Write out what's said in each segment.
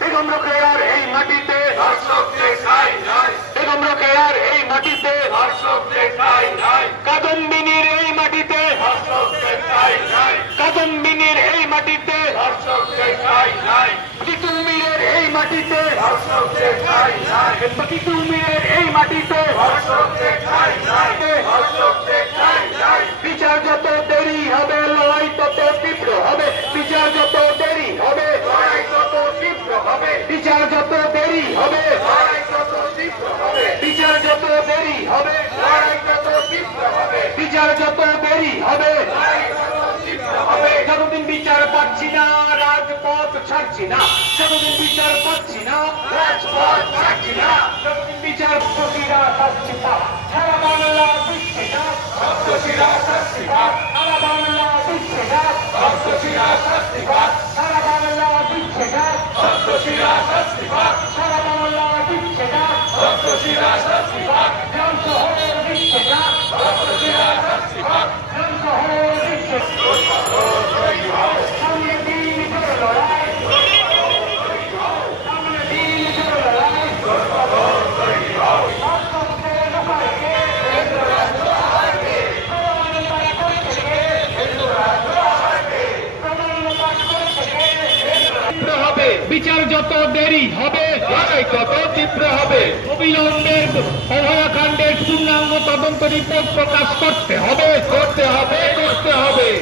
বেগম রোকেয়ার এই মাটিতে বেগম রোকেয়ার এই মাটিতে কাদম্বিনীর এই মাটিতে কাদম্বিনীর এই মাটিতে তিতুমিরের এই মাটিতে তিতুমিরের এই মাটিতে বিচার যত দেরি হবে লড়াই তত তীব্র হবে বিচার যত দেরি হবে লড়াই তত তীব্র হবে বিচার যত দেরি হবে লড়াই তত তীব্র হবে বিচার যত দেরি হবে লড়াই তত তীব্র হবে বিচার যত দেরি হবে লড়াই তত তীব্র হবে যতদিন বিচার পাচ্ছি না রাজপথ ছাড়ছি না যতদিন বিচার পাচ্ছি না রাজপথ ছাড়ছি না যতদিন বিচার প্রতিরা পাচ্ছি না সারা বাংলা বিশ্বে না রক্তশিরা শাস্তিবাদ সারা বাংলা বিশ্বে না রক্তশিরা শাস্তিবাদ সারা বাংলা বিশ্বে না রক্তশিরা শাস্তিবাদ সারা বাংলা বিশ্বে না রক্তশিরা শাস্তিবাদ ধ্বংস হয়ে বিশ্বে না রক্তশিরা শাস্তিবাদ ধ্বংস হয়ে বিশ্বে সামনে দিন জোর লড়াই সামনে দিন জোর লড়াই বিচার যত দেরি হবে লড়াই তত তীব্র হবে অবিলম্বের অভয়াকাণ্ডের পূর্ণাঙ্গ তদন্ত রিপোর্ট প্রকাশ করতে হবে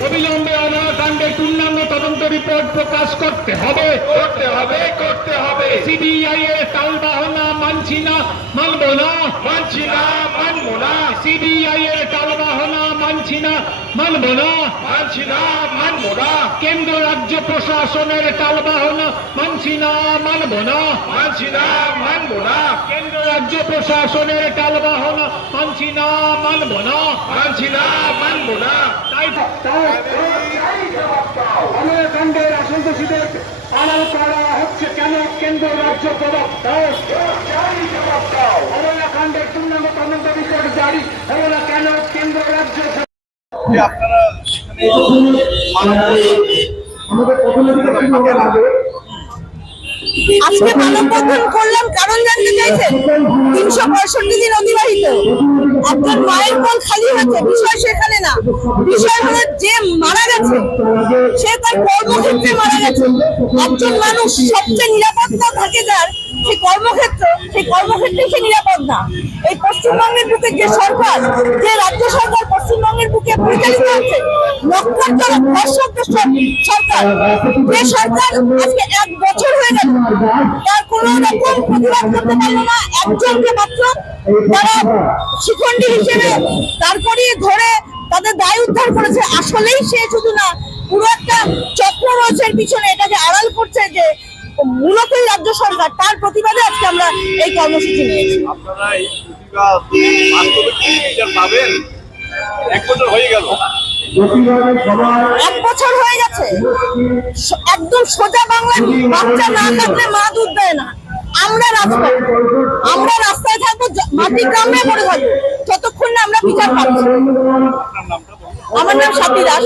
অবিলম্বে অভয়াকাণ্ডের পূর্ণাঙ্গ তদন্ত রিপোর্ট প্রকাশ করতে হবে সিবিআই এর টালবাহানা মানছি না মানব না সিবিআই এর টালবাহানা মানছি না মানব না কেন্দ্র রাজ্য প্রশাসনের টালবাহানা মানছি না মানব না কেন্দ্র রাজ্য প্রশাসনের টালবাহানা মানছি না মানব না তাই অভয়াকাণ্ডের আশঙ্কাশীদের আড়াল করা হচ্ছে কেন কেন্দ্র রাজ্য জবাব দাও অভয়াকাণ্ডের পূর্ণাঙ্গ তদন্ত রিপোর্ট জারি হবে না কেন কেন্দ্র রাজ্য আপনারা আমাদের প্রথমে আজকে মানববন্ধন করলাম কারণ জানতে চাইছেন 365 দিন অতিবাহিত আপনার মায়ের কোল খালি হয়েছে বিষয় সেখানে না বিষয় হলো যে মারা গেছে সে তার কর্মক্ষেত্রে মারা গেছে একজন মানুষ সবচেয়ে নিরাপত্তা থাকে যার সেই কর্মক্ষেত্রে সে নিরাপদ না এই পশ্চিমবঙ্গের বুকে যে সরকার যে রাজ্য সরকার পশ্চিমবঙ্গের বুকে পরিচালিত হচ্ছে লক্ষান্তর দর্শক সরকার যে সরকার আজকে 1 বছর হয়ে গেল তার কোন রকম প্রতিবাদ করতে পারলো না একজনকে মাত্র তারা শিখণ্ডী হিসেবে তারপরে ধরে তাদের দায় উদ্ধার করেছে আসলেই সে শুধু না পুরো একটা চক্র রয়েছে পিছনে এটাকে আড়াল করছে যে মূলত রাজ্য সরকার তার প্রতিবাদে আজকে আমরা এই কর্মসূচি নিয়েছি আপনারা এই প্রতিবাদ বাস্তবে কি বিচার পাবেন 1 বছর হয়ে গেল 1 বছর হয়ে গেছে একদম সোজা বাংলার বাচ্চা না থাকলে মা দুধ দেয় না আমরা রাস্তায় থাকবো মাটি গ্রামে পড়ে থাকবো যতক্ষণ না আমরা বিচার পাচ্ছি আমার নাম সাথী দাস